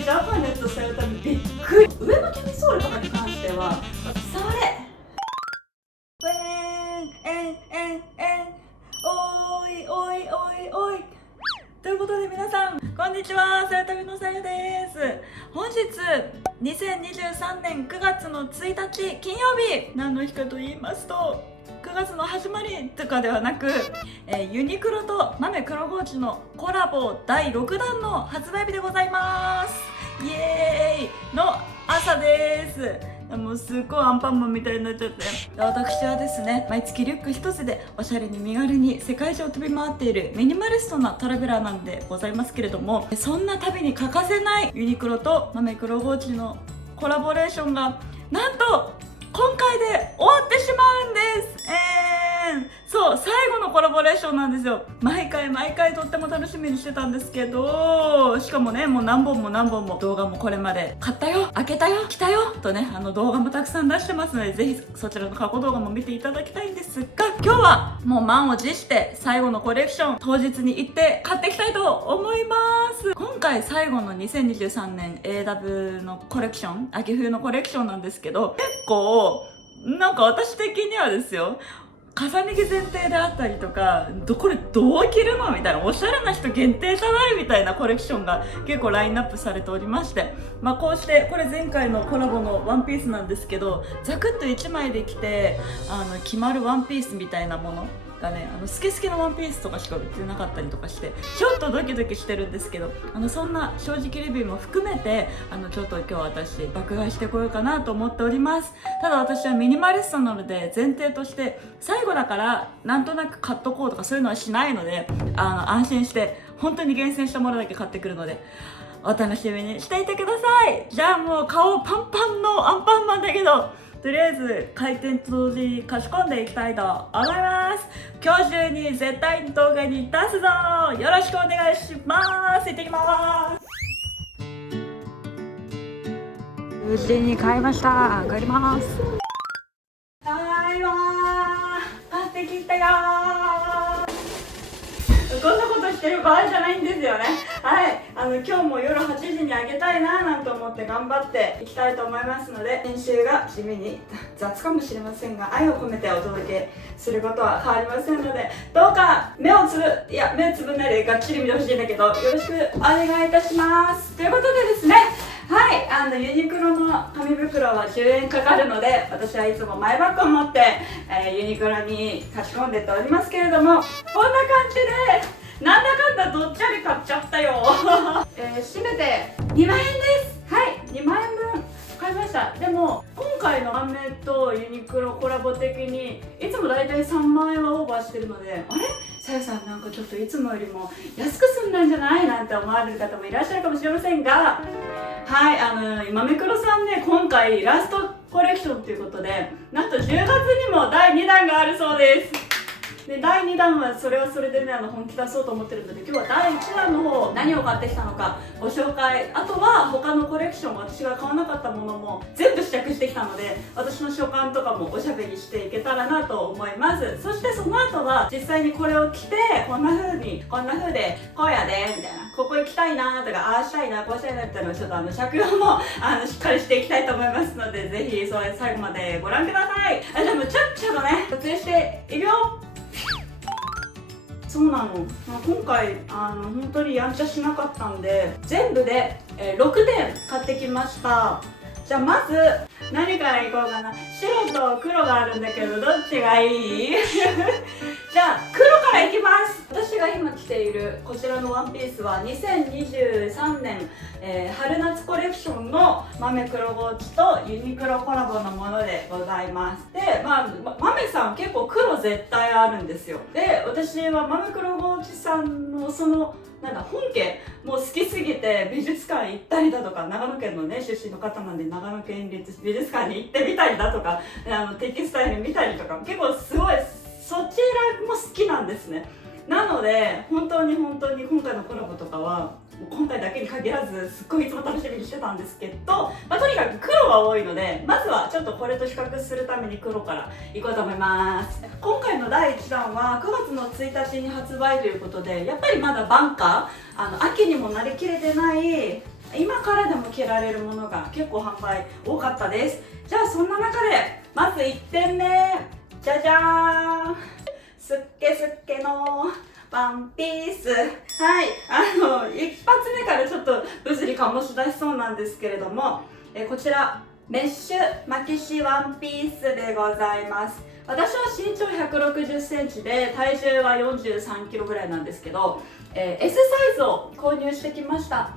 ジャパネットされたのびっくり。上のキャミソールとかに関しては触れおいおいおいおいということで、皆さんこんにちは、さよたびのさゆです。本日2023年9月の1日金曜日、何の日かと言いますと9月の始まりとかではなく、ユニクロと豆黒ゴーチのコラボ第6弾の発売日でございます。イエーイの朝です。もうすっごいアンパンマンみたいになっちゃって、私はですね、毎月リュック一つでおしゃれに身軽に世界中を飛び回っているミニマリストなトラベラーなんでございますけれども、そんな旅に欠かせないユニクロと豆黒ゴーチのコラボレーションがなんと今回で終わってしまうんです。そう、最後のコラボレーションなんですよ。毎回とっても楽しみにしてたんですけど、しかもね、もう何本も動画もこれまで買ったよ、開けたよ、着たよとね、動画もたくさん出してますので、ぜひそちらの過去動画も見ていただきたいんですが、今日はもう満を持して最後のコレクション当日に行って買っていきたいと思います。今回最後の2023年 AW のコレクション、秋冬のコレクションなんですけど、結構なんか私的にはですよ、重ね着前提であったりとか、これどう着るのみたいな、おしゃれな人限定じゃないみたいなコレクションが結構ラインナップされておりまして、こうしてこれ前回のコラボのワンピースなんですけど、ザクッと1枚で着て決まるワンピースみたいなものがね、スケスケのワンピースとかしか売ってなかったりとかして、ちょっとドキドキしてるんですけど、そんな正直レビューも含めてちょっと今日私爆買いしてこようかなと思っております。ただ私はミニマリストなので、前提として最後だからなんとなく買っとこうとかそういうのはしないので、安心して本当に厳選したものだけ買ってくるのでお楽しみにしていてください。じゃあもう顔パンパンのアンパンマンだけど、とりあえず開店と同時に勝ち込んでいきたいと思います。今日中に絶対に動画に出すぞ。よろしくお願いします。行ってきます。無事に買いました。帰ります。ただいまー、買ってきたよー。こんなことしてる場合じゃないんですよね。はい、今日も夜8時にあげたいななんて思って頑張っていきたいと思いますので、編集が地味に雑かもしれませんが、愛を込めてお届けすることは変わりませんので、どうか目つぶんないでがっちり見てほしいんだけど、よろしくお願いいたします。ということでですね、はい、ユニクロの紙袋は10円かかるので、私はいつもマイバッグを持って、ユニクロに勝ち込んでっておりますけれども、こんな感じでなんだかんだどっちゃり買っちゃったよ締めて2万円です。はい、2万円分買いました。でも今回のアメとユニクロコラボ的にいつもだいたい3万円はオーバーしてるので、あれさやさんなんかちょっといつもよりも安く済んだんじゃないなんて思われる方もいらっしゃるかもしれませんが、はい、豆黒さんね、今回ラストコレクションということで、なんと10月にも第2弾があるそうです。で第2弾はそれはそれでね、本気出そうと思ってるので、今日は第1弾の方何を買ってきたのかご紹介、あとは他のコレクション、私が買わなかったものも全部試着してきたので、私の所感とかもおしゃべりしていけたらなと思います。そしてその後は実際にこれを着て、こんな風でこうやでみたいな、ここ行きたいなとか、ああしたいなこうしたいなっていうのをちょっと着用もしっかりしていきたいと思いますので、ぜひそれ最後までご覧ください。じゃあもうちょっとね撮影していくよ。そうなの、今回本当にやんちゃしなかったんで、全部で、6点買ってきました。じゃあまず何からいこうかな。白と黒があるんだけど、どっちがいいじゃあ黒からいきます。私が今着ているこちらのワンピースは2023年、春夏コレクションの豆黒ゴーチとユニクロコラボのものでございます。で、豆さん結構黒絶対あるんですよ。で、私は豆黒ゴーチさんのその本家もう好きすぎて美術館行ったりだとか、長野県のね出身の方なんで長野県立美術館に行ってみたりだとか、テキスタイル見たりとか、結構すごいそちらも好きなんですね。なので本当に今回のコラボとかは今回だけに限らずすっごいいつも楽しみにしてたんですけど、とにかく黒が多いので、まずはちょっとこれと比較するために黒からいこうと思います。今回の第1弾は9月の1日に発売ということで、やっぱりまだ晩夏、秋にもなりきれてない、今からでも着られるものが結構販売多かったです。じゃあそんな中でまず1点目、じゃじゃーん、すっけすっけのワンピース。はい、一発目からちょっと物理醸し出しそうなんですけれども、こちらメッシュ巻きシワンピースでございます。私は身長160センチで体重は43キロぐらいなんですけど、S サイズを購入してきました。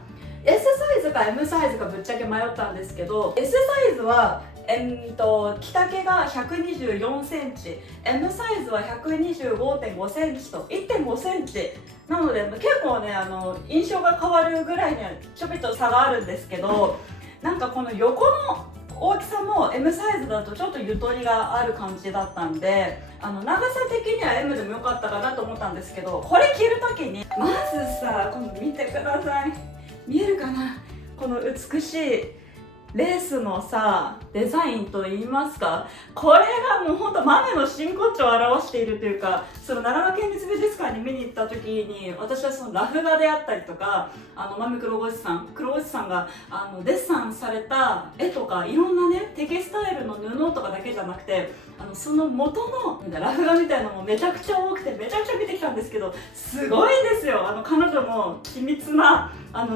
S サイズか M サイズかぶっちゃけ迷ったんですけど、 S サイズは着丈が124センチ、 M サイズは125.5センチと1.5センチなので、結構ね印象が変わるぐらいにはちょびっと差があるんですけど、なんかこの横の大きさも M サイズだとちょっとゆとりがある感じだったんで、長さ的には M でもよかったかなと思ったんですけど、これ着るときにまずさ、この見てください、見えるかな、この美しいレースのさデザインといいますか、これがもうほんと豆の真骨頂を表しているというか、その長野県立美術館に見に行った時に、私はそのラフ画であったりとか、豆黒越さんがデッサンされた絵とか、いろんなねテキスタイルの布とかだけじゃなくて、その元のラフ画みたいなのもめちゃくちゃ多くて、めちゃくちゃ見てきたんですけど、すごいですよ。彼女の緻密な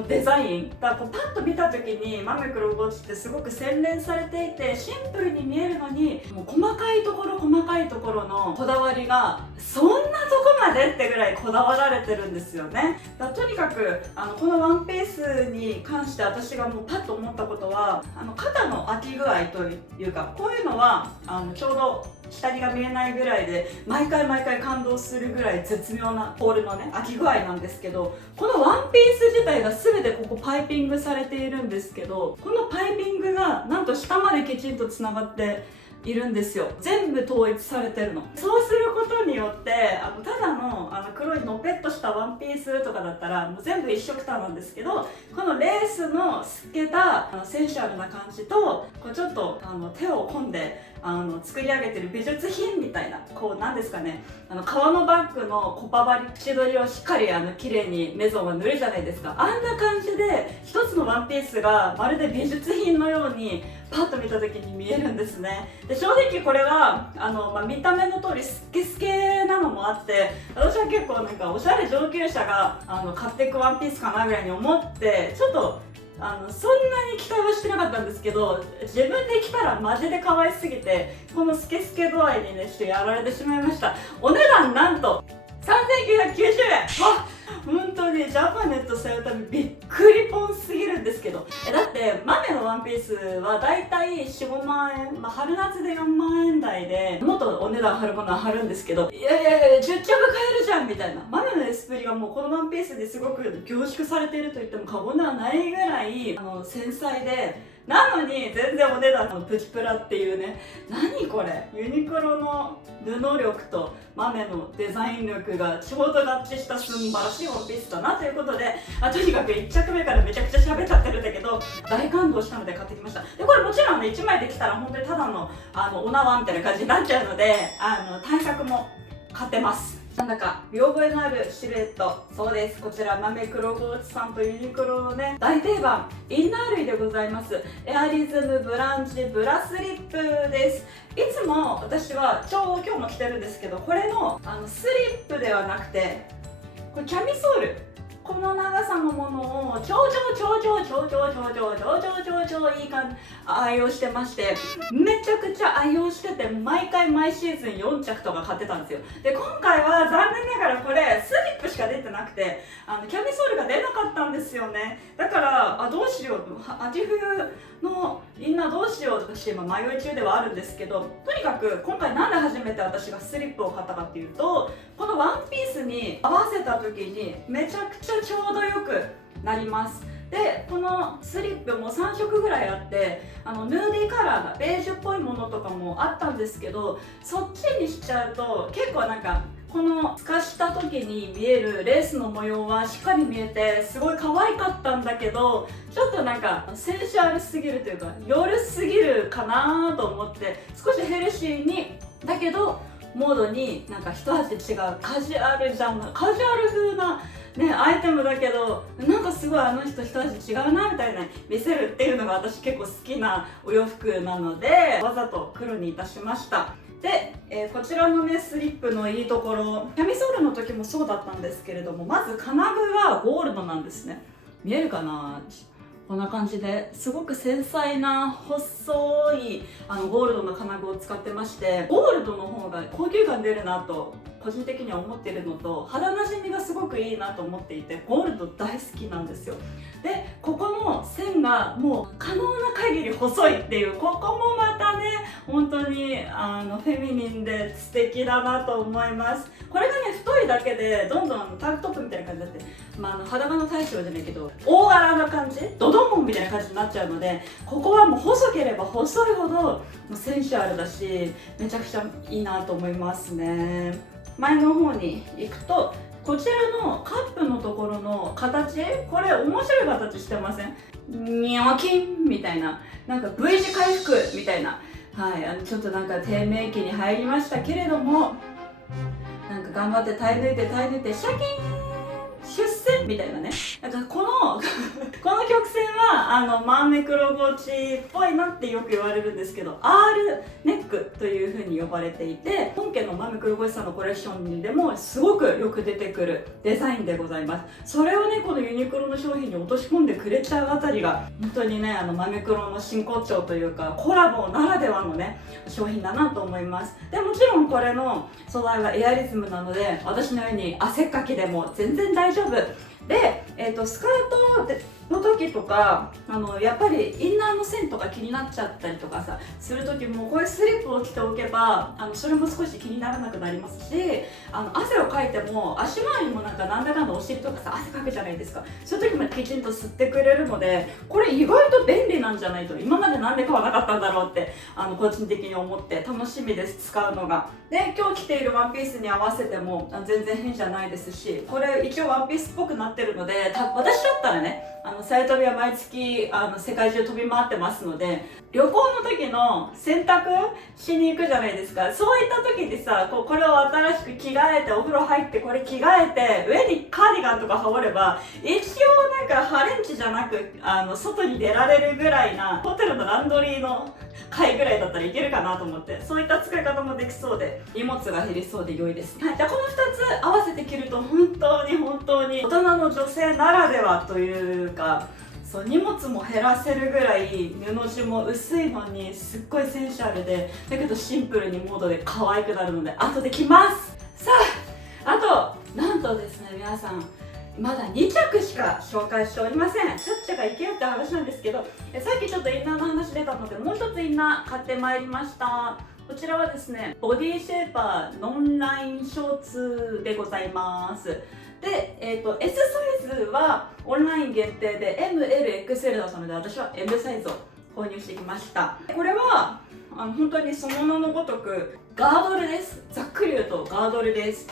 デザインだから、こうパッと見た時に豆黒越ってすごく洗練されていてシンプルに見えるのに、もう細かいところのこだわりがそんなとこまでってぐらいこだわられてるんですよね。とにかくこのワンピースに関して私がもうパッと思ったことは、肩の開き具合というか、こういうのはちょうど下着が見えないぐらいで毎回感動するぐらい絶妙なポールのね開き具合なんですけど、このワンピース自体が全てここパイピングされているんですけど、このパイピングがなんと下まできちんとつながっているんですよ。全部統一されてるの。そうすることによってただの黒いのぺっとしたワンピースとかだったらもう全部一緒くたなんですけど、このレースの透けたセンシャルな感じと、こうちょっと手を込んで作り上げてる美術品みたいな、こうなんですかね、革のバッグのコパ張り縁取りをしっかり綺麗にメゾンは塗るじゃないですか。あんな感じで一つのワンピースがまるで美術品のようにパッと見た時に見えるんですね。で正直これは見た目の通りスケスケなのもあって、私は結構なんかおしゃれ上級者が買っていくワンピースかなぐらいに思って、ちょっとそんなに期待はしてなかったんですけど、自分で着たらマジで可愛すぎて、このスケスケ度合いにねちょっとやられてしまいました。お値段なんと3990円。本当にジャパネットされたびびっくりポンすぎるんですけど、だって豆のワンピースはだいたい 4,5 万円、春夏で4万円台でもっとお値段張るものは張るんですけど、いや10着買えるじゃんみたいな、豆のエスプリがもうこのワンピースですごく凝縮されていると言っても過言ではないぐらい繊細で、なのに全然お値段のプチプラっていうね、何これ、ユニクロの布力と豆のデザイン力がちょうど合致した素晴らしいワンピースだなということで、とにかく1着目からめちゃくちゃ喋っちゃってるんだけど大感動したので買ってきました。でこれもちろんね1枚できたら本当にただのお縄みたいな感じになっちゃうので対策も買ってます。なんだか見覚えのあるシルエット、そうです、こちら豆黒ゴーチさんとユニクロのね大定番インナー類でございます。エアリズムブランチブラスリップです。いつも私はちょうど今日も着てるんですけど、これのスリップではなくてこれキャミソール、この長さのものを超いい感じ愛用してまして、めちゃくちゃ愛用してて、毎シーズン4着とか買ってたんですよ。で今回は残念ながらこれスリップしか出てなくてキャミソールが出なかったんですよね。だからどうしよう、秋冬のインナーどうしようとかして今迷い中ではあるんですけど、とにかく今回なんで初めて私がスリップを買ったかっていうと、このワンピースに合わせた時にめちゃくちゃちょうどよくなります。でこのスリップも3色ぐらいあって、ヌーディーカラーなベージュっぽいものとかもあったんですけど、そっちにしちゃうと結構なんかこの透かした時に見えるレースの模様はしっかり見えてすごい可愛かったんだけど、ちょっとなんかセンシャルすぎるというか夜すぎるかなと思って、少しヘルシーにだけどモードになんか一味違うカジュアル風なねアイテムだけどなんかすごいあの人一味違うなみたいな見せるっていうのが私結構好きなお洋服なのでわざと黒にいたしました。で、こちらのねスリップのいいところ、キャミソールの時もそうだったんですけれども、まず金具はゴールドなんですね。見えるかな、こんな感じですごく繊細な細いゴールドの金具を使ってまして、ゴールドの方が高級感出るなと個人的には思ってるのと、肌なじみがすごくいいなと思っていて、ゴールド大好きなんですよ。でここの線がもう可能な限り細いっていう、ここもまたね本当にフェミニンで素敵だなと思います。これがね太いだけでどんどんタンクトップみたいな感じになって、裸の大将じゃないけど大柄な感じ、ドドモンみたいな感じになっちゃうので、ここはもう細ければ細いほどもうセンシュアルだしめちゃくちゃいいなと思いますね。前の方に行くとこちらのカップのところの形、これ面白い形してません？ニョキンみたいな、なんか V 字回復みたいな、はい、ちょっとなんか低迷期に入りましたけれども、なんか頑張って耐え抜いてシャキーン出世みたいなね、なんかこのこの曲線はマーメ黒ゴチっぽいなってよく言われるんですけど、 R ネックという風に呼ばれていて、本家のマーメ黒ゴチさんのコレクションでもすごくよく出てくるデザインでございます。それをねこのユニクロの商品に落とし込んでくれちゃうあたりが本当にねマーメ黒の真骨頂というか、コラボならではのね商品だなと思います。でもちろんこれの素材はエアリズムなので、私のように汗っかきでも全然大丈夫で、スカートの時とかやっぱりインナーの線とか気になっちゃったりとかさする時も、こういうスリップを着ておけばそれも少し気にならなくなりますし、汗をかいても足回りもなんだかんだお尻とかさ汗かくじゃないですか。そういう時もきちんと吸ってくれるので、これ意外と便利なんじゃないと、今までなんで買わなかったんだろうって個人的に思って楽しみです、使うのが。で今日着ているワンピースに合わせても全然変じゃないですし、これ一応ワンピースっぽくなってるので、私だったらねサイトビは毎月世界中飛び回ってますので、旅行の時の洗濯しに行くじゃないですか。そういった時にさこれを新しく着替えてお風呂入ってこれ着替えて上にカーディガンとか羽織れば、一応なんかハレンチじゃなく外に出られるぐらいな、ホテルのランドリーの回ぐらいだったらいけるかなと思って、そういった使い方もできそうで荷物が減りそうで良いですね。はい、じゃあこの2つ合わせて着ると本当に大人の女性ならではというか、そう荷物も減らせるぐらい布地も薄いのにすっごいセンシャルで、だけどシンプルにモードで可愛くなるので後で着ます。さああとなんとですね、皆さんまだ2着しか紹介しておりません。ちゃっちゃかいけよって話なんですけど、さっきちょっとインナーの話出たのでもう一つインナー買ってまいりました。こちらはですねボディシェイパーノンラインショーツでございます。で、S サイズはオンライン限定で MLXL だったので、私は M サイズを購入してきました。これは本当にその名のごとくガードルです。ざっくり言うとガードルです。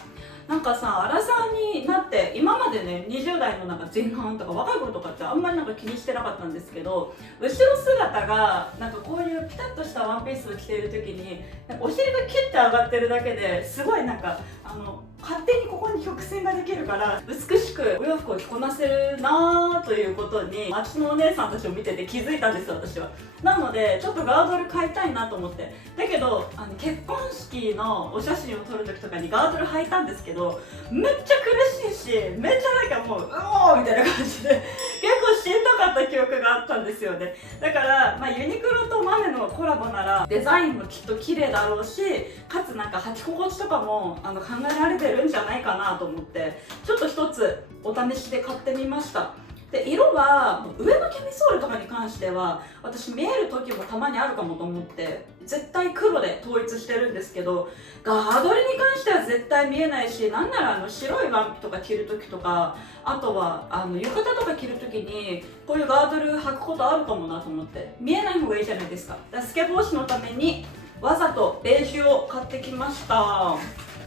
なんかさ、アラサーになって今までね20代の前半とか若い頃とかってあんまり気にしてなかったんですけど、後ろ姿がこういうピタッとしたワンピースを着ている時にお尻がキュッて上がってるだけですごい勝手にここに曲線ができるから美しくお洋服を着こなせるなということに街のお姉さんたちを見てて気づいたんですよ、私は。なのでちょっとガードル買いたいなと思って、だけど結婚式のお写真を撮る時とかにガードル履いたんですけど、めっちゃ苦しいし、めっちゃもううおーみたいな感じで結構しんどかった記憶があったんですよね。だからユニクロとマネのコラボならデザインもきっと綺麗だろうし、かつ履き心地とかも考えられてるんじゃないかなと思って、ちょっと一つお試しで買ってみました。で色は上のキャミソールとかに関しては私見える時もたまにあるかもと思って絶対黒で統一してるんですけど、ガードルに関しては絶対見えないし、なんなら白いワンピとか着る時とか、あとは浴衣とか着る時にこういうガードル履くことあるかもなと思って、見えない方がいいじゃないですか。だからスケ防止のためにわざとベージュを買ってきました。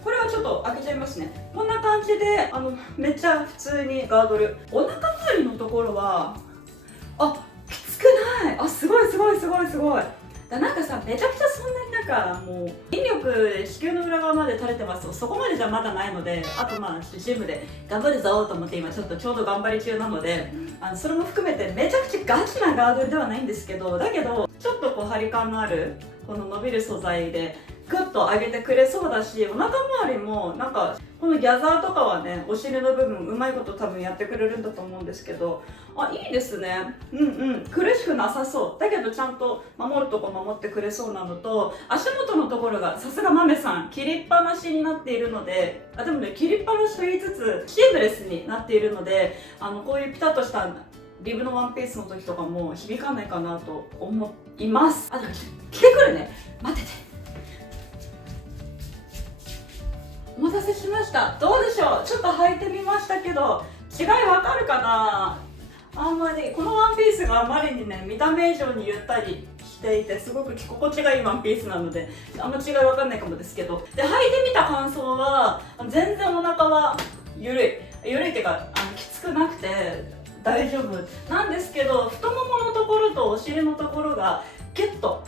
これはちょっと開けちゃいますね。こんな感じでめっちゃ普通にガードル、お腹周りのところはきつくない。すごいなんかさ、めちゃくちゃそんなになんかもう筋力子宮の裏側まで垂れてますと、そこまでじゃまだないので、あとまあジムで頑張るぞと思って今ちょっと頑張り中なので、それも含めてめちゃくちゃガチなガードルではないんですけど、だけどちょっとこう張り感のあるこの伸びる素材でグッと上げてくれそうだし、お腹周りもなんかこのギャザーとかはね、お尻の部分うまいこと多分やってくれるんだと思うんですけど、いいですね。苦しくなさそう。だけどちゃんと守るとこ守ってくれそうなのと、足元のところがさすが豆さん切りっぱなしになっているので、でもね、切りっぱなしと言いつつシームレスになっているので、こういうピタッとしたリブのワンピースの時とかも響かないかなと思います。でも着てくるね。待ってて。お待たせしました。どうでしょう。ちょっと履いてみましたけど、違いわかるかな。あんまりこのワンピースがあまりにね、見た目以上にゆったりしていて、すごく着心地がいいワンピースなので、あんま違いわかんないかもですけど、で履いてみた感想は全然お腹は緩いっていうかきつくなくて大丈夫なんですけど、太もものところとお尻のところがキュッと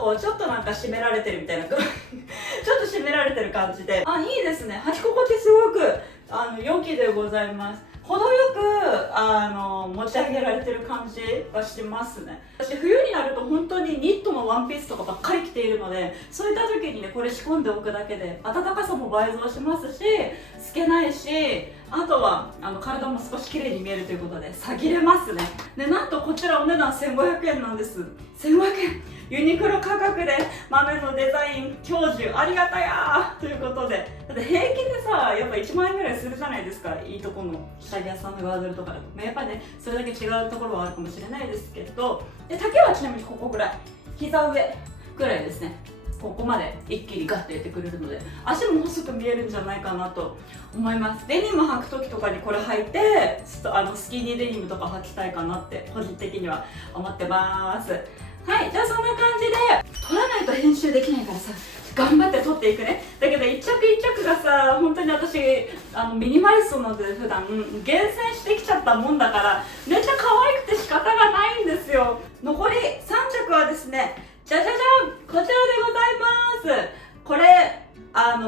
こうちょっとなんか締められてるみたいなちょっと締められてる感じで、いいですね。履き心地すごく良きでございます。程よく持ち上げられてる感じがしますね。私冬になると本当にニットのワンピースとかばっかり着ているので、そういった時にね、これ仕込んでおくだけで暖かさも倍増しますし、透けないし、あとは体も少し綺麗に見えるということで下げれますね。でなんとこちらお値段1500円なんです。1500円、ユニクロ価格で豆のデザイン享受ありがたやーということで、だって平均でさ、やっぱ1万円ぐらいするじゃないですか。いいとこの下着屋さんのガードルとかだと、やっぱねそれだけ違うところはあるかもしれないですけど、で丈はちなみにここぐらい、膝上ぐらいですね。ここまで一気にガッと入れてくれるので、足も細く見えるんじゃないかなと思います。デニム履く時とかにこれ履いてスキニーデニムとか履きたいかなって個人的には思ってます。はい、じゃあそんな感じで撮らないと編集できないからさ、頑張って撮っていくね。だけど一着一着がさ、本当に私ミニマリストなので普段厳選してきちゃったもんだから、めっちゃ可愛くて仕方がないんですよ。残り3着はですね、じゃじゃじゃん、こちらでございます。これ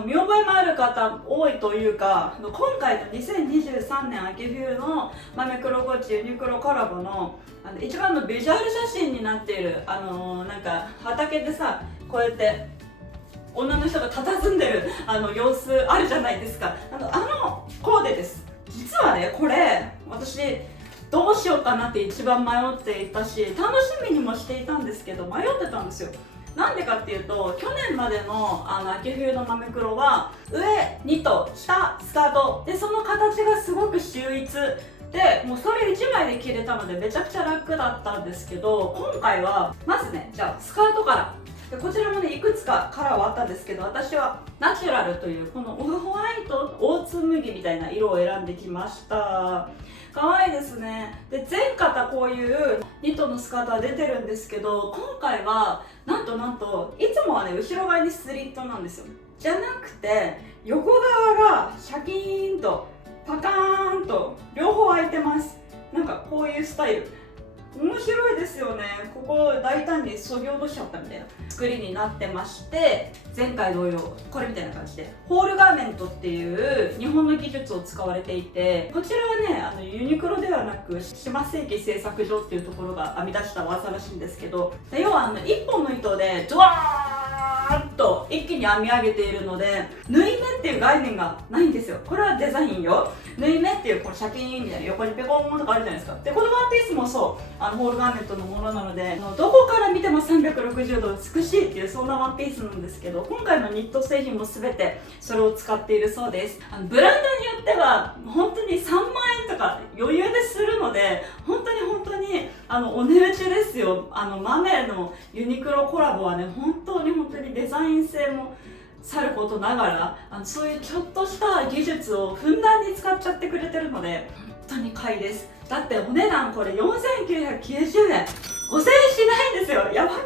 見覚えもある方多いというか、今回の2023年秋冬の豆黒ゴチユニクロコラボの一番のビジュアル写真になっているなんか畑でさ、こうやって女の人が佇んでる様子あるじゃないですか。コーデです。実はね、これ私どうしようかなって一番迷っていたし、楽しみにもしていたんですけど、迷ってたんですよ。なんでかっていうと、去年までの秋冬の豆黒は上ニット、下スカートで、その形がすごく秀逸で、もうそれ1枚で着れたのでめちゃくちゃ楽だったんですけど、今回はまずね、じゃあスカートからで、こちらもねいくつかカラーはあったんですけど、私はナチュラルというこのオフホワイトオーツ麦みたいな色を選んできました。可愛いですね。で全肩こういうニットのスカートは出てるんですけど、今回はなんといつもはね後ろ側にスリットなんですよ。じゃなくて横側がシャキーンとパカーンと両方開いてます。なんかこういうスタイル面白いですよね。ここを大胆に削ぎ落としちゃったみたいな作りになってまして、前回同様これみたいな感じでホールガーメントっていう日本の技術を使われていて、こちらはねユニクロではなく島世紀製作所っていうところが編み出した技らしいんですけど、要は1本の糸でドワーッと一気に編み上げているので、縫い目っていう概念がないんですよ。これはデザインよ。縫い目っていうこのシャキーンみたいな横にペコーンとかあるじゃないですか。でこのワンピースもそうホールガーメントのものなので、どこから見ても360度美しいっていうそんなワンピースなんですけど、今回のニット製品も全てそれを使っているそうです。ブランドによっては本当に3万円とか余裕でするので、本当にお値打ちですよ。豆のユニクロコラボはね、本当にデザイン性もさることながらそういうちょっとした技術をふんだんに使っちゃってくれてるので、本当に買いです。だってお値段これ4990円、5000円しないんですよ。やばくない？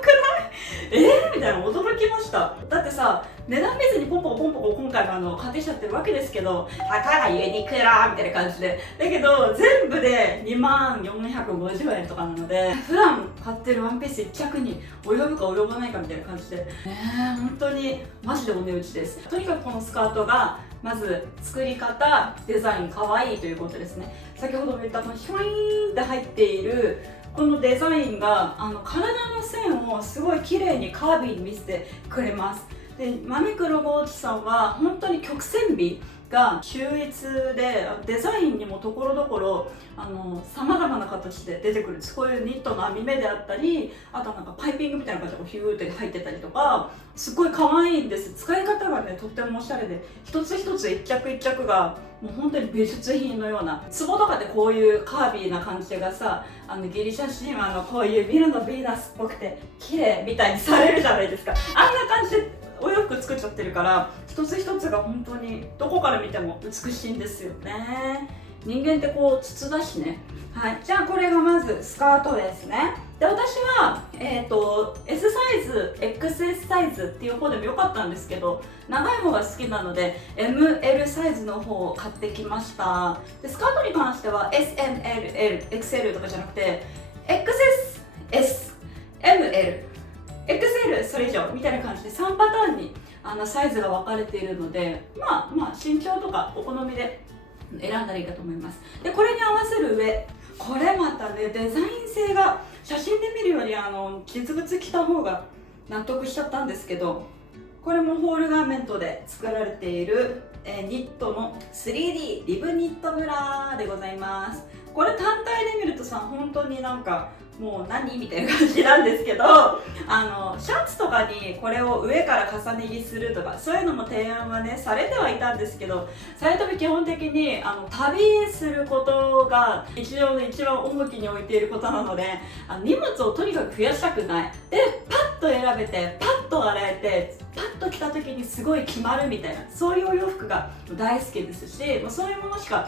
みたいな驚きました。だってさ、値段別にポンポコポンポコ今回も買ってきちゃってるわけですけど、たかがユニクロみたいな感じで、だけど全部で2450円とかなので、普段買ってるワンピース1着に及ぶか及ばないかみたいな感じで、本当にマジでお値打ちです。とにかくこのスカートがまず作り方、デザイン可愛いということですね。先ほども言ったこのヒュイーンって入っているこのデザインが体の線をすごい綺麗にカービーに見せてくれます。でマミクロゴーチさんは本当に曲線美が秀逸で、デザインにもところどころさまざまな形で出てくるんです。こういうニットの編み目であったり、あとなんかパイピングみたいな感じでヒューって入ってたりとか、すっごい可愛いんです。使い方がねとってもおしゃれで、一つ一つ一着一着がもう本当に美術品のような、壺とかでこういうカービーな感じがさ、ギリシャ神話のこういうビルのヴィーナスっぽくて綺麗みたいにされるじゃないですか。あんな感じでお洋服作っちゃってるから、一つ一つが本当にどこから見ても美しいんですよね。人間ってこう筒だしね。はい、じゃあこれがまずスカートですね。で私は、S サイズ XS サイズっていう方でもよかったんですけど、長い方が好きなので ML サイズの方を買ってきました。でスカートに関しては SMLL、XL とかじゃなくて XS、SML、XL それ以上みたいな感じで3パターンにサイズが分かれているので、まあ身長とかお好みで選んだらいいかと思います。でこれに合わせる上、これまたねデザイン性が写真で見るより実物着た方が納得しちゃったんですけど、これもホールガーメントで作られている、ニットの 3D リブニットブラでございます。これ単体で見るとさ、本当になんかもう何みたいな感じなんですけど、シャツとかにこれを上から重ね着するとかそういうのも提案はねされてはいたんですけど、サイトビ基本的に旅することが日常の一番重きに置いていることなので、荷物をとにかく増やしたくない。でパッと選べてパッと洗えてパッと着た時にすごい決まるみたいな、そういうお洋服が大好きですし、そういうものしか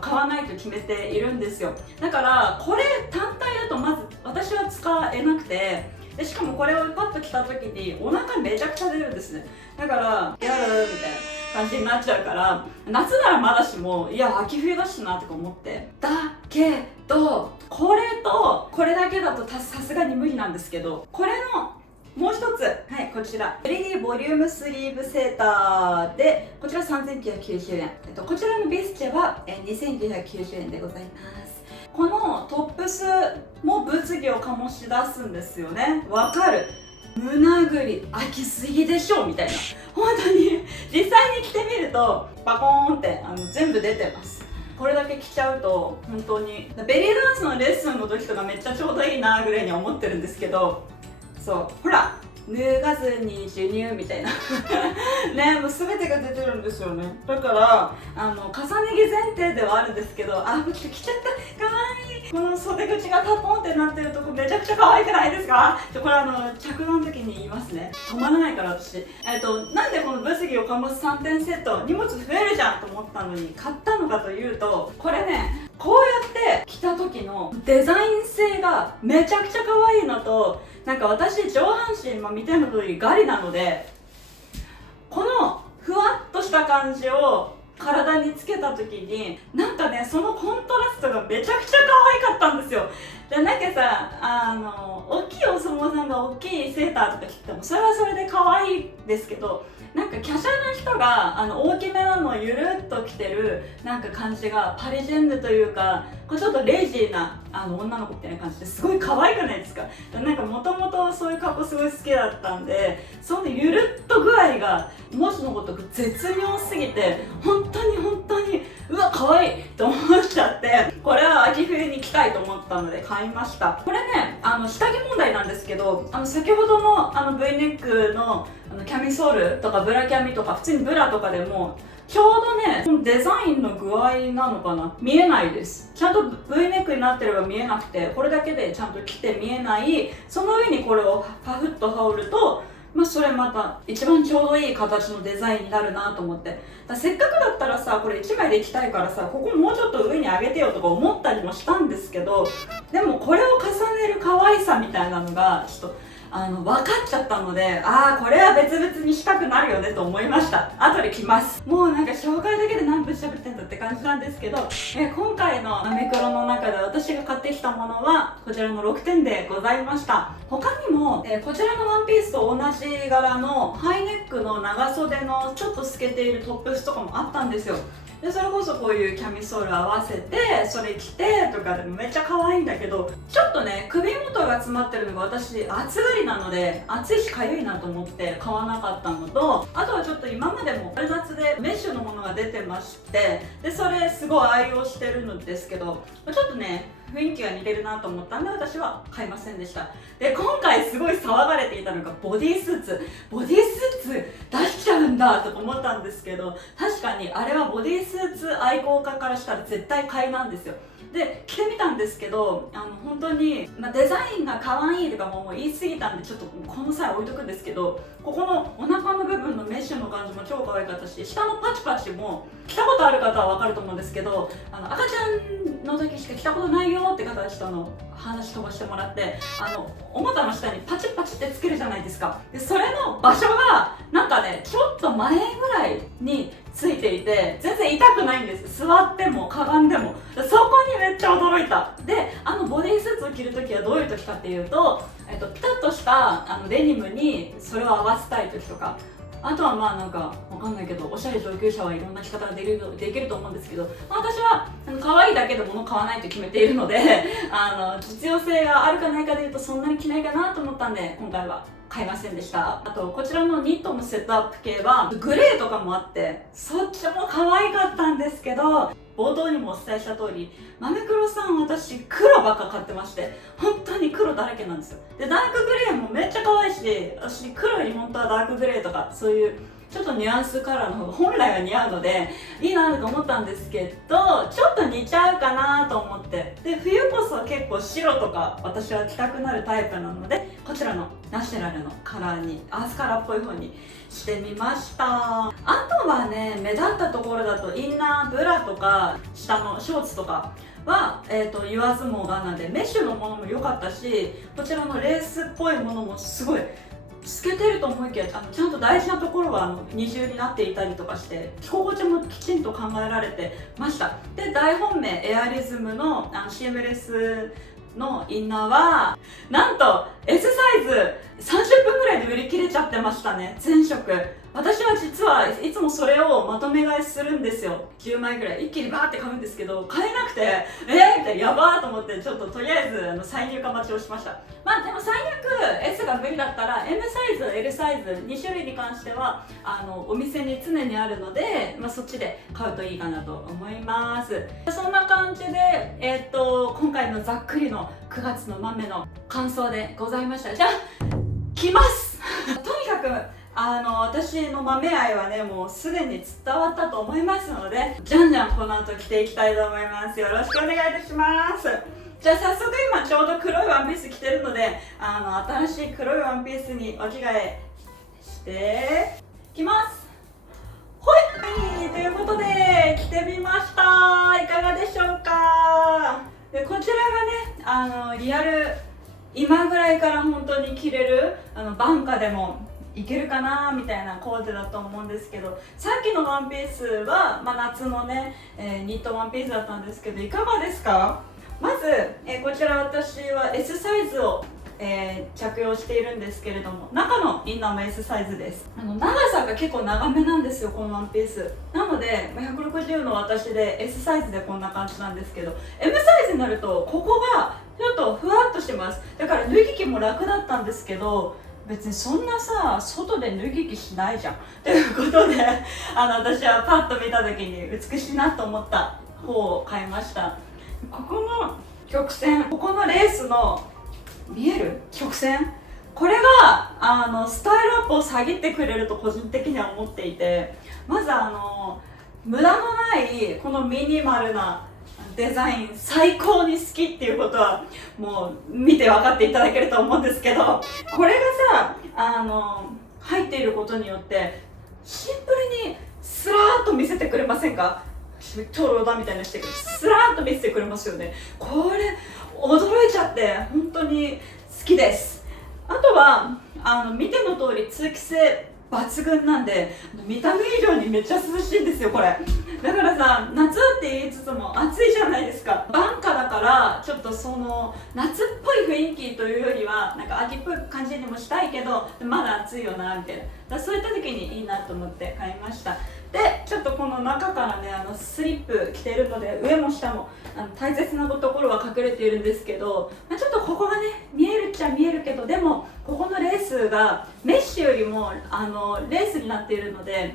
買わないと決めているんですよ。だからこれ単体だとまず私は使えなくて、でしかもこれをパッと着た時にお腹めちゃくちゃ出るんですね。だからギャルみたいな感じになっちゃうから、夏ならまだしもいや秋冬だしなとか思って、だけどこれとこれだけだとさすがに無理なんですけど、これのもう一つ、はい、こちら LED ボリュームスリーブセーターで、こちら3990円、こちらのビスチェは2990円でございます。このトップスも物議を醸し出すんですよね。わかる、胸ぐり開きすぎでしょみたいな。本当に実際に着てみるとバコーンって全部出てます。これだけ着ちゃうと本当にベリーダンスのレッスンの時とかめっちゃちょうどいいなぐらいに思ってるんですけど、そうほら脱がずに授乳みたいなね、もう全てが出てるんですよね。だから重ね着前提ではあるんですけど、もう着ちゃったかわいい、この袖口がタポンってなってるとこめちゃくちゃ可愛くないですか？これ着用の時に言いますね。止まらないから私なんでこの物議を醸す3点セット、荷物増えるじゃんと思ったのに買ったのかというと、これねこうやって着た時のデザイン性がめちゃくちゃ可愛いのと、なんか私上半身、見ての通りガリなので、このふわっとした感じを体につけた時になんかねそのコントラストがめちゃくちゃ可愛かったんですよ。でなんかさ大きいお相撲さんが大きいセーターとか着てもそれはそれで可愛いですけど、なんか華奢な人が大きめなのをゆるっと着てるなんか感じがパリジェンヌというか、これちょっとレイジーな女の子みたいな感じですごい可愛くないですか？なんかもともとそういう格好すごい好きだったんで、そのゆるっと具合が文字のごとく絶妙すぎて、本当にうわ可愛いと思っちゃって、これは秋冬に着たいと思ったので買いました。これね下着問題なんですけど、先ほどのV ネックのキャミソールとかブラキャミとか普通にブラとかでもちょうどねこのデザインの具合なのかな、見えないです。ちゃんと V ネックになってれば見えなくて、これだけでちゃんと着て見えない、その上にこれをパフッと羽織るとそれまた一番ちょうどいい形のデザインになるなと思って、せっかくだったらさこれ1枚で着たいからさ、ここもうちょっと上に上げてよとか思ったりもしたんですけど、でもこれを重ねる可愛さみたいなのがちょっと分かっちゃったので、これは別々にしたくなるよねと思いました。後で来ます。もうなんか紹介だけで何分喋ってんだって感じなんですけど、今回のアメクロの中で私が買ってきたものはこちらの6点でございました。他にも、こちらのワンピースと同じ柄のハイネックの長袖のちょっと透けているトップスとかもあったんですよ。でそれこそこういうキャミソール合わせてそれ着てとかでもめっちゃ可愛いんだけど、ちょっとね首元が詰まってるのが私暑がりなので暑いしかゆいなと思って買わなかったのと、あとはちょっと今までも春夏でメッシュのものが出てまして、でそれすごい愛用してるんですけど、ちょっとね雰囲気が似てるなと思ったんで私は買いませんでした。で今回すごい騒がれていたのがボディスーツ出しちゃうんだとか思ったんですけど、確かにあれはボディスーツ愛好家からしたら絶対買いなんですよ。で着てみたんですけど、本当に、デザインが可愛いとかもう言い過ぎたんでちょっとこの際置いとくんですけど、ここのお腹の部分のメッシュの感じも超可愛かったし、下のパチパチも着たことある方は分かると思うんですけど、赤ちゃんの時しか着たことないよって方はちょっと話飛ばしてもらって、お股の下にパチパチってつけるじゃないですか。でそれの場所がなんかねちょっと前ぐらいについていて全然痛くないんです。座ってもかがんでも。そこにめっちゃ驚いた。でボディスーツを着るときはどういう時かっていうと、ピタッとしたデニムにそれを合わせたい時とか、あとはなんかわかんないけどおしゃれ上級者はいろんな着方ができると思うんですけど、私は可愛いだけで物買わないと決めているので実用性があるかないかでいうとそんなに着ないかなと思ったんで今回は買いませんでした。あとこちらのニットのセットアップ系はグレーとかもあってそっちも可愛かったんですけど、冒頭にもお伝えした通りマメクロさん私黒ばっか買ってまして、本当に黒だらけなんですよ。でダークグレーもめっちゃ可愛いし、私黒より本当はダークグレーとかそういうちょっとニュアンスカラーの方が本来は似合うのでいいなと思ったんですけど、ちょっと似ちゃうかなと思って、で冬こそ結構白とか私は着たくなるタイプなのでこちらのナチュラルのカラーにアースカラーっぽい方にしてみました。あとはね目立ったところだとインナーブラとか下のショーツとかは、言わずもがなでメッシュのものも良かったし、こちらのレースっぽいものもすごい透けてると思いきやちゃんと大事なところは二重になっていたりとかして着心地もきちんと考えられてました。で大本命エアリズムのCM レスのインナーはなんと S サイズ30分ぐらいで売り切れちゃってましたね、全色。私は実はいつもそれをまとめ買いするんですよ。10枚ぐらい一気にバーって買うんですけど買えなくてみたいな、やばーと思ってちょっととりあえず再入荷待ちをしました。でも最悪 S が無理だったら M サイズ L サイズ2種類に関してはお店に常にあるので、そっちで買うといいかなと思います。そんな感じで今回のざっくりの9月の豆の感想でございました。じゃあ来ますとにかく私の豆愛はねもうすでに伝わったと思いますので、じゃんじゃんこの後着ていきたいと思います。よろしくお願いいたします。じゃあ早速今ちょうど黒いワンピース着てるので新しい黒いワンピースにお着替えしてきます。ほい、ということで着てみました。いかがでしょうか。でこちらがねリアル今ぐらいから本当に着れる晩夏でもいけるかなみたいなコーデだと思うんですけど、さっきのワンピースは、夏のね、ニットワンピースだったんですけどいかがですか。まず、こちら私は S サイズを、着用しているんですけれども、中のインナーも S サイズです。長さが結構長めなんですよこのワンピースなので、160の私で S サイズでこんな感じなんですけど、 M サイズになるとここがちょっとふわっとしてます。だから脱ぎ着も楽だったんですけど、別にそんなさ外で脱ぎ着しないじゃんということで私はパッと見た時に美しいなと思った方を買いました。ここの曲線、ここのレースの見える曲線、これがスタイルアップを下げてくれると個人的には思っていて、まず無駄のないこのミニマルなデザイン最高に好きっていうことはもう見て分かっていただけると思うんですけど、これがさ入っていることによってシンプルにスラーっと見せてくれませんか。超ローダーみたいなしてくるスラーっと見せてくれますよね。これ驚いちゃって本当に好きです。あとは見ての通り通気性抜群なんで、見た目以上にめっちゃ涼しいんですよこれ。だからさ、夏って言いつつも暑いじゃないですか。晩夏だからちょっとその夏っぽい雰囲気というよりはなんか秋っぽい感じにもしたいけどまだ暑いよなみたいな、だからそういった時にいいなと思って買いました。でちょっとこの中からねスリップ着てるので上も下も大切なところは隠れているんですけど、ちょっとここがね見えるっちゃ見えるけど、でもここのレースがメッシュよりもレースになっているので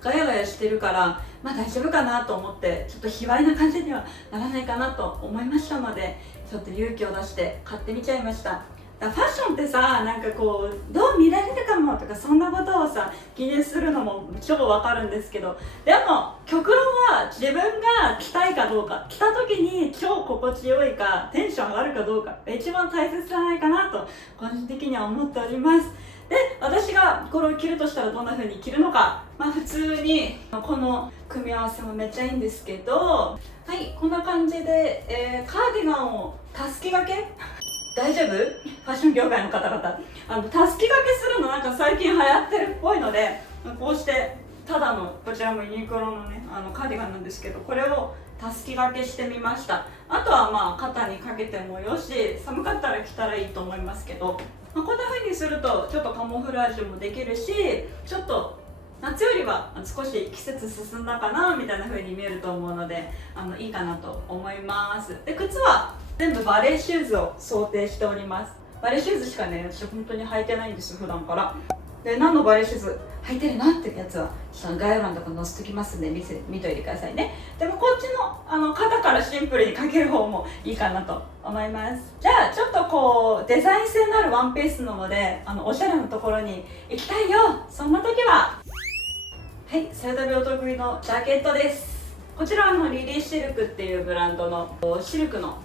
ガヤガヤしてるから、大丈夫かなと思って、ちょっと卑猥な感じにはならないかなと思いましたので、ちょっと勇気を出して買ってみちゃいました。ファッションってさ、なんかこうどう見られるかもとかそんなことをさ気にするのも超わかるんですけど、でも極論は自分が着たいかどうか、着た時に超心地よいかテンション上がるかどうかが一番大切じゃないかなと個人的には思っております。で、私がこれを着るとしたらどんな風に着るのか、普通にこの組み合わせもめっちゃいいんですけど、はい、こんな感じで、カーディガンをたすき掛け大丈夫？ファッション業界の方々、たすき掛けするのなんか最近流行ってるっぽいので、こうしてただのこちらもユニクロのねカーディガンなんですけど、これをたすき掛けしてみました。あとは肩にかけてもよし、寒かったら着たらいいと思いますけど、こんな風にするとちょっとカモフラージュもできるし、ちょっと夏よりは少し季節進んだかなみたいな風に見えると思うのでいいかなと思います。で、靴は全部バレーシューズを想定しております。バレーシューズしかね私本当に履いてないんです普段から。で、何のバレーシューズ履いてるなってやつはちょっと概要欄とか載せときますんで見といてくださいね。でもこっちの肩からシンプルにかける方もいいかなと思います。じゃあちょっとこうデザイン性のあるワンピースなのでおしゃれなところに行きたいよ、そんな時ははい、さよたびお得意のジャケットです。こちらはリリーシルクっていうブランドのシルクの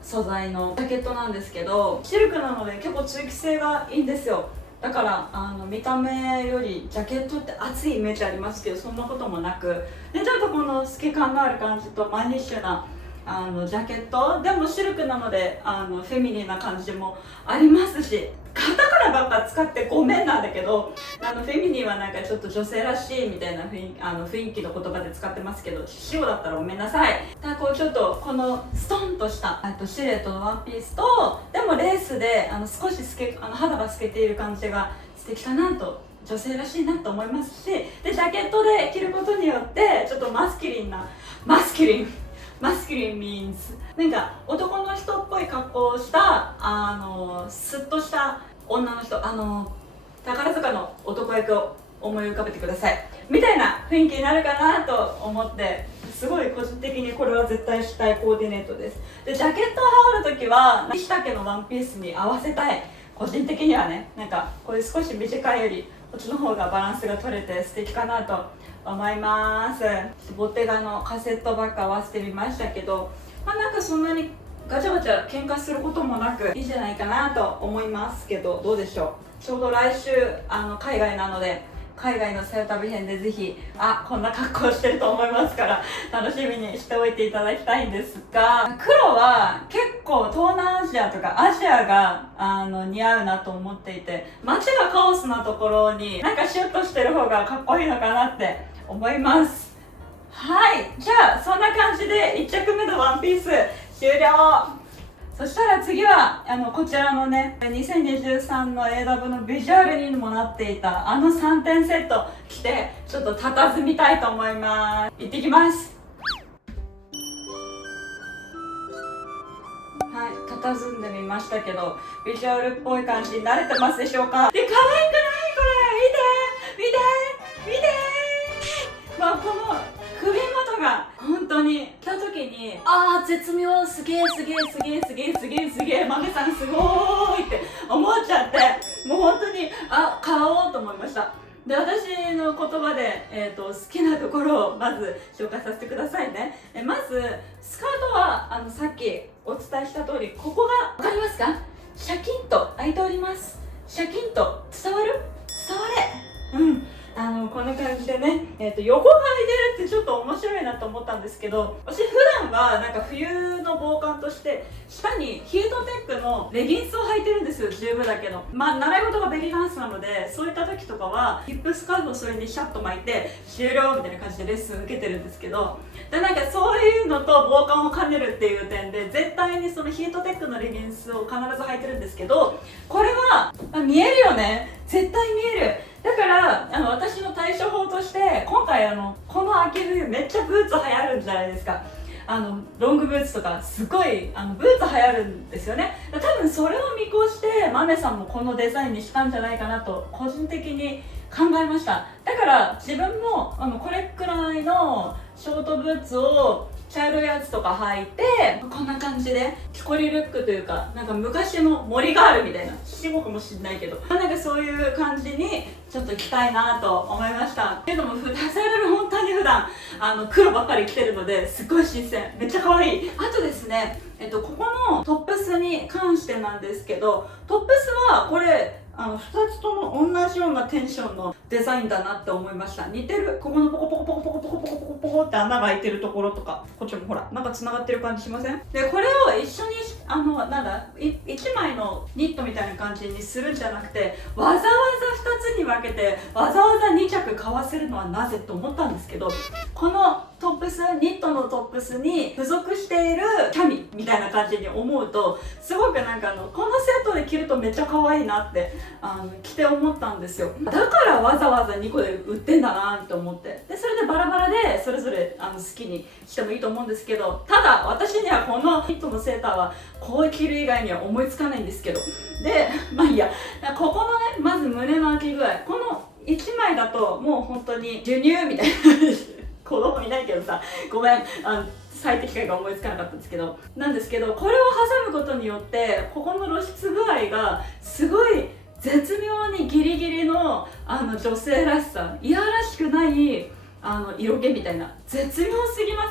素材のジャケットなんですけど、シルクなので結構通気性がいいんですよ。だから見た目よりジャケットって暑いイメージありますけど、そんなこともなくで、ちょっとこの透け感のある感じとマニッシュなジャケットでもシルクなのでフェミニンな感じもありますし、カタカナばっか使ってごめんなんだけど、フェミニンはなんかちょっと女性らしいみたいな雰囲気の言葉で使ってますけど、塩だったらごめんなさい。こうちょっとこのストンとしたシルエットのワンピースと、でもレースで少し肌が透けている感じが素敵かなと、女性らしいなと思いますし、でジャケットで着ることによってちょっとマスキリン means なんか男の人っぽい格好をしたスッとした女の人、宝塚の男役を思い浮かべてくださいみたいな雰囲気になるかなと思って、すごい個人的にこれは絶対したいコーディネートです。で、ジャケットを羽織る時は西丈のワンピースに合わせたい、個人的にはね、なんかこれ少し短いよりこっちの方がバランスが取れて素敵かなと思います。ボテガのカセットバッグ合わせてみましたけど、なんかそんなにガチャガチャ喧嘩することもなくいいんじゃないかなと思いますけど、どうでしょう。ちょうど来週海外なので、海外のさよ旅編でぜひこんな格好してると思いますから楽しみにしておいていただきたいんですが、黒は結構東南アジアとかアジアが似合うなと思っていて、街がカオスなところになんかシュッとしてる方がかっこいいのかなって思います。はい、じゃあそんな感じで1着目のワンピース終了。そしたら次はこちらのね2023の AW のビジュアルにもなっていた3点セット着てちょっと佇みたいと思います。行ってきます。はい、佇んでみましたけどビジュアルっぽい感じに慣れてますでしょうか。で、可愛くないこれ、見て見て見て。この首元が本当に来た時に絶妙、すげえすげえすげえすげえすげえすげえ豆さんすごーいって思っちゃって、もう本当に買おうと思いました。で、私の言葉で、好きなところをまず紹介させてくださいね。まずスカートはさっきお伝えした通り、ここが分かりますか、シャキンと開いております。シャキンと伝わる、伝われ。こんな感じでね、横が空いてるってちょっと面白いなと思ったんですけど、私普段はなんか冬の防寒として下にヒートテックのレギンスを履いてるんですよ、十分だけど。習い事がベリーダンスなので、そういった時とかはヒップスカーフをそれにシャッと巻いて終了みたいな感じでレッスン受けてるんですけど、でなんかそういうのと防寒を兼ねるっていう点で絶対にそのヒートテックのレギンスを必ず履いてるんですけど、これは見えるよね、絶対見える。だから私の対処法として今回この秋冬めっちゃブーツ流行るんじゃないですか。ロングブーツとかすごいブーツ流行るんですよね。多分それを見越してマメさんもこのデザインにしたんじゃないかなと個人的に考えました。だから自分もこれくらいのショートブーツを茶色いやつとか履いて、こんな感じで木こりルックというか、なんか昔の森ガールみたいな、死後かもしんないけど、なんかそういう感じにちょっと着たいなと思いました。けども本当に普段黒ばっかり着てるのですっごい新鮮、めっちゃ可愛い。あとですね、ここのトップスに関してなんですけど、トップスはこれ2つとも同じようなテンションのデザインだなって思いました。似てる。ここのポコポコポコポコポコポコポコポコって穴が開いてるところとか、こっちもほらなんか繋がってる感じしません？でこれを一緒に1枚のニットみたいな感じにするんじゃなくて、わざわざ2つに分けてわざわざ2着買わせるのはなぜと思ったんですけど、このトップス、ニットのトップスに付属しているキャミみたいな感じに思うと、すごくなんかこのセットで着るとめっちゃ可愛いなって着て思ったんですよ。だからわざわざ2個で売ってんだなって思って、でそれでバラバラでそれぞれ好きにしてもいいと思うんですけど、ただ私にはこのニットのセーターはこう着る以外には思いつかないんですけど、でまあいいや、ここのねまず胸の開き具合、この1枚だともう本当に授乳みたいな子供いないけどさ、ごめん最適解が思いつかなかったんですけど、これを挟むことによってここの露出具合がすごい絶妙にギリギリの女性らしさ、いやらしくない色気みたいな、絶妙すぎま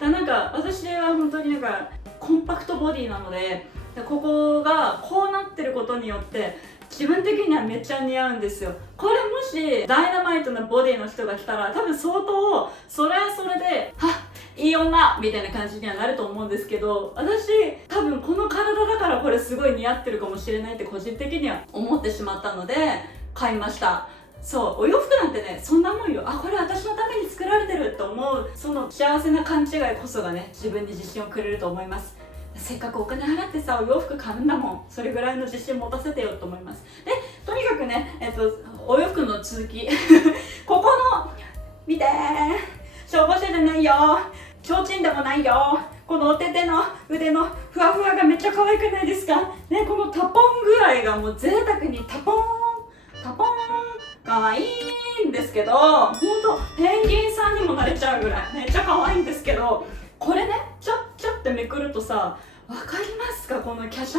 せん？なんか私は本当になんかコンパクトボディなので、ここがこうなってることによって自分的にはめっちゃ似合うんですよ。これもしダイナマイトなボディの人が来たら多分相当それはそれではっいい女みたいな感じにはなると思うんですけど、私多分この体だからこれすごい似合ってるかもしれないって個人的には思ってしまったので買いました。そう、お洋服なんてねそんなもんよ。これ私のために作られてると思う、その幸せな勘違いこそがね自分に自信をくれると思います。せっかくお金払ってさお洋服買うんだもん、それぐらいの自信持たせてよと思います。でとにかくね、お洋服の続きここの見て消防車じゃないよ、提灯でもないよ、このお手手の腕のふわふわがめっちゃ可愛くないですかね。このタポン具合がもう贅沢にタポンタポン可愛いんですけど、ほんとペンギンさんにもなれちゃうぐらいめっちゃ可愛いんですけど、これねちょってめくるとさ、わかりますか？この華奢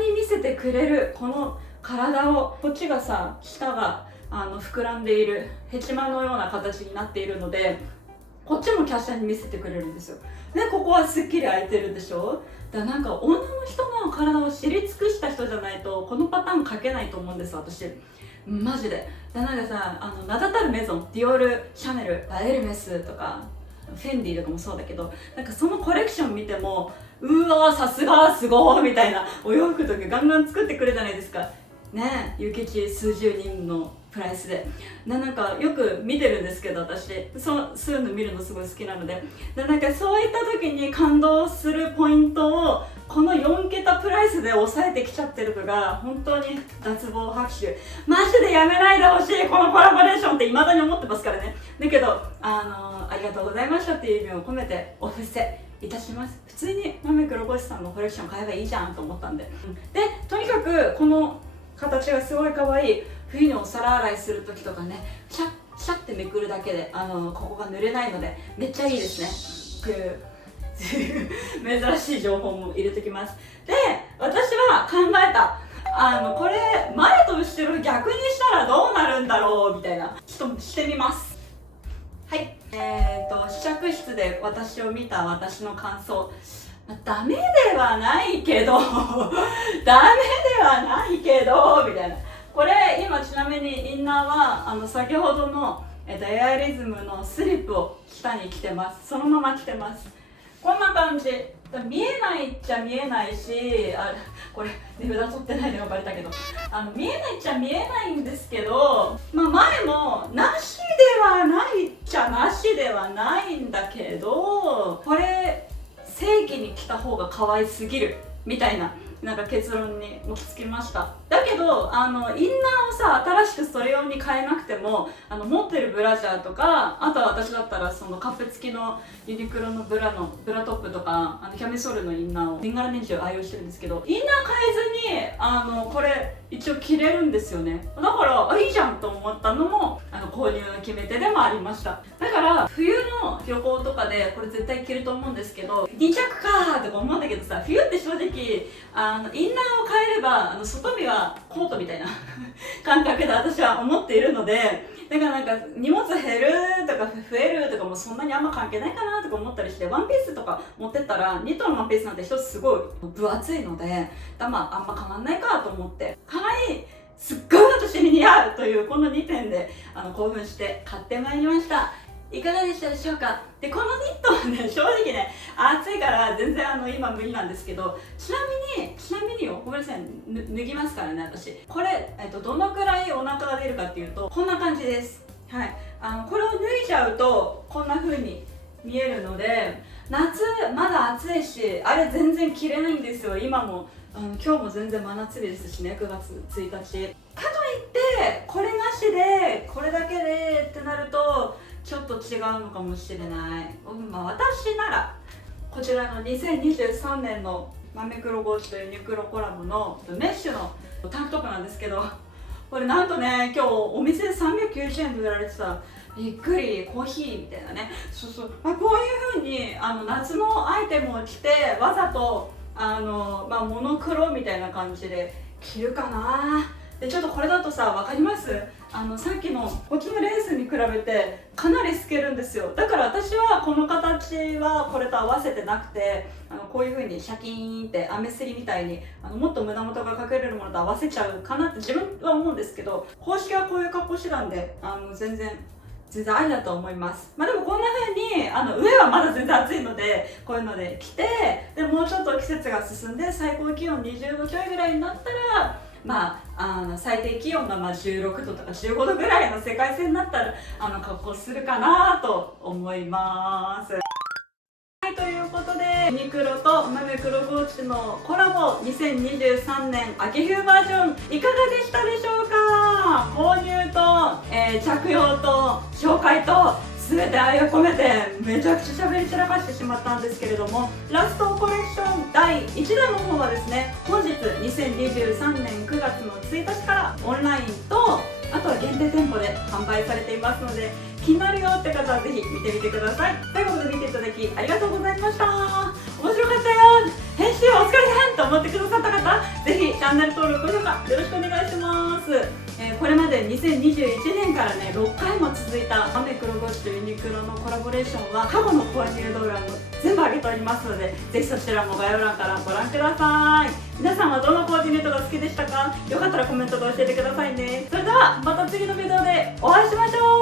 に見せてくれるこの体を、こっちがさ下が膨らんでいるヘチマのような形になっているので、こっちも華奢に見せてくれるんですよ。でここはすっきり開いてるでしょ。だからなんか女の人の体を知り尽くした人じゃないとこのパターン描けないと思うんです私、マジで。なんかさ名だたるメゾン、ディオール、シャネル、エルメスとかフェンディとかもそうだけど、なんかそのコレクション見てもうわーさすがすごいみたいなお洋服とかガンガン作ってくるじゃないですかね。有機数十人のプライスでなんかよく見てるんですけど、私そういうの見るのすごい好きなので、なんかそういった時に感動するポイントをこの4桁プライスで抑えてきちゃってるのが本当に脱帽拍手、マジでやめないでほしいこのコラボレーションって未だに思ってますからね。だけどありがとうございましたっていう意味を込めてお布施いたします。普通に豆黒星さんのコレクション買えばいいじゃんと思ったんで、でとにかくこの形がすごい可愛い。冬にお皿洗いする時とかね、シャッてめくるだけでここが濡れないのでめっちゃいいですね。珍しい情報も入れてきます。で私は考えたこれ前と後ろ逆にしたらどうなるんだろうみたいな、ちょっとしてみます。はい、試着室で私を見た私の感想、ダメではないけどダメではないけどみたいな、これ今ちなみにインナーは先ほどの、エアリズムのスリップを下に着てます。そのまま着てます。こんな感じ。見えないっちゃ見えないし、これ値札取ってないで呼ばれたけど、見えないっちゃ見えないんですけど、前もなしではないっちゃなしではないんだけど、これ正規に着た方が可愛すぎるみたいな結論に行き着きました。だけどインナーをさ新しくそれ用に変えなくても持ってるブラジャーとか、あとは私だったらそのカップ付きのユニクロのブラトップとかキャミソールのインナーを年がら年中愛用してるんですけど、インナー変えずにこれ一応着れるんですよね。だからいいじゃんと思ったのも購入の決め手でもありました。だから冬の旅行とかでこれ絶対着ると思うんですけど、2着かーとか思うんだけどさ、冬って正直インナーを変えれば外見はコートみたいな感覚で私は思っているので、だから荷物減るとか増えるとかもそんなにあんま関係ないかなとか思ったりして、ワンピースとか持ってったらニットのワンピースなんて一つすごい分厚いのであんま変わんないかと思って、可愛い、すっごい私に似合うというこの2点で興奮して買ってまいりました。いかがでしたでしょうか。でこのニットはね、正直ね暑いから全然今無理なんですけど、ちなみによ、ごめんなさい、脱ぎますからね私。これ、どのくらいお腹が出るかっていうとこんな感じです。はい、これを脱いじゃうとこんな風に見えるので、夏まだ暑いしあれ全然着れないんですよ。今も今日も全然真夏日ですしね、9月1日かといってこれなしでこれだけでってなるとちょっと違うのかもしれない。私ならこちらの2023年のマメクロゴーチとユニクロコラボのメッシュのタンクトップなんですけど、これなんとね今日お店で390円で売られてた。びっくり、コーヒーみたいなね。こういう風に夏のアイテムを着てわざとモノクロみたいな感じで着るかな。でちょっとこれだとさ、分かります？さっきのこっちのレースに比べてかなり透けるんですよ。だから私はこの形はこれと合わせてなくて、こういう風にシャキーンってアメスリみたいにもっと胸元が隠れるものと合わせちゃうかなって自分は思うんですけど、公式はこういう格好してたんで全然ありだと思います。でもこんな風に上はまだ全然暑いのでこういうので着て、でもうちょっと季節が進んで最高気温20度ちょいぐらいになったら最低気温が16度とか15度ぐらいの世界線になったら格好するかなと思います。はい、ということでユニクロとマメクロゴーチのコラボ2023年秋冬バージョンいかがでしたでしょうか。購入と、着用と紹介と全て愛を込めてめちゃくちゃ喋り散らかしてしまったんですけれども、ラストコレクション第1弾の方はですね、本日2023年9月の1日からオンラインとあとは限定店舗で販売されていますので、気になるよって方はぜひ見てみてください。ということで見ていただきありがとうございました。面白かったよ、編集お疲れさんと思ってくださった方、ぜひチャンネル登録、高評価よろしくお願いします。これまで2021年からね6回も続いたマメクロゴーチとユニクロのコラボレーションは過去の購入動画も全部上げておりますので、ぜひそちらも概要欄からご覧ください。皆さんはどのコーディネートが好きでしたか？よかったらコメントで教えてくださいね。それではまた次のビデオでお会いしましょう。